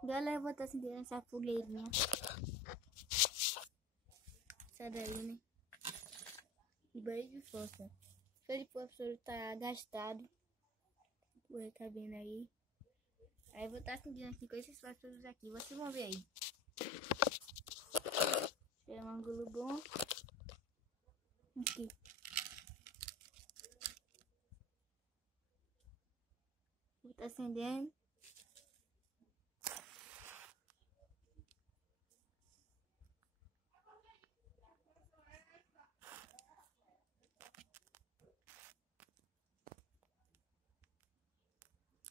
Galera, eu vou estar acendendo essa fogueirinha. Essa daí, né? E banho de fósforo. Banho de fósforo tá gastado. Tá vendo aí? Aí eu vou estar acendendo aqui com esses fósforos aqui. Vocês vão ver aí. É um ângulo bom. Aqui. Vou estar acendendo.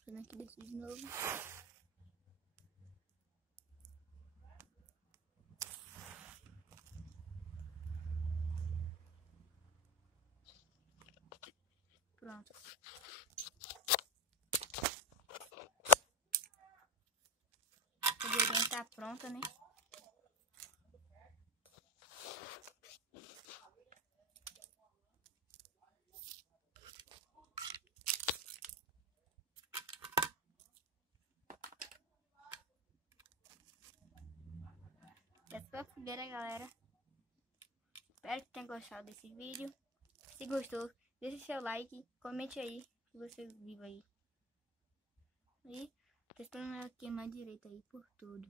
Fazendo aqui desse de novo. Pronto. A fogueirinha tá pronta, né? Essa foi a fogueira, galera. Espero que tenham gostado desse vídeo. Se gostou, deixe seu like, comente aí se você viu aí. E testando ela queimar direito aí por tudo.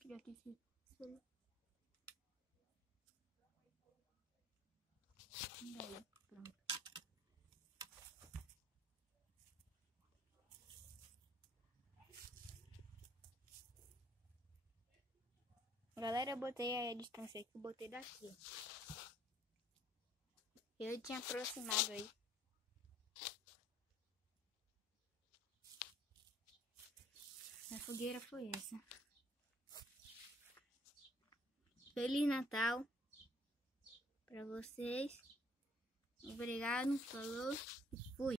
Queria que se... Daí, pronto. Galera, eu botei aí a distância que eu botei daqui. Eu tinha aproximado aí. A fogueira foi essa. Feliz Natal pra vocês. Obrigado, falou e fui.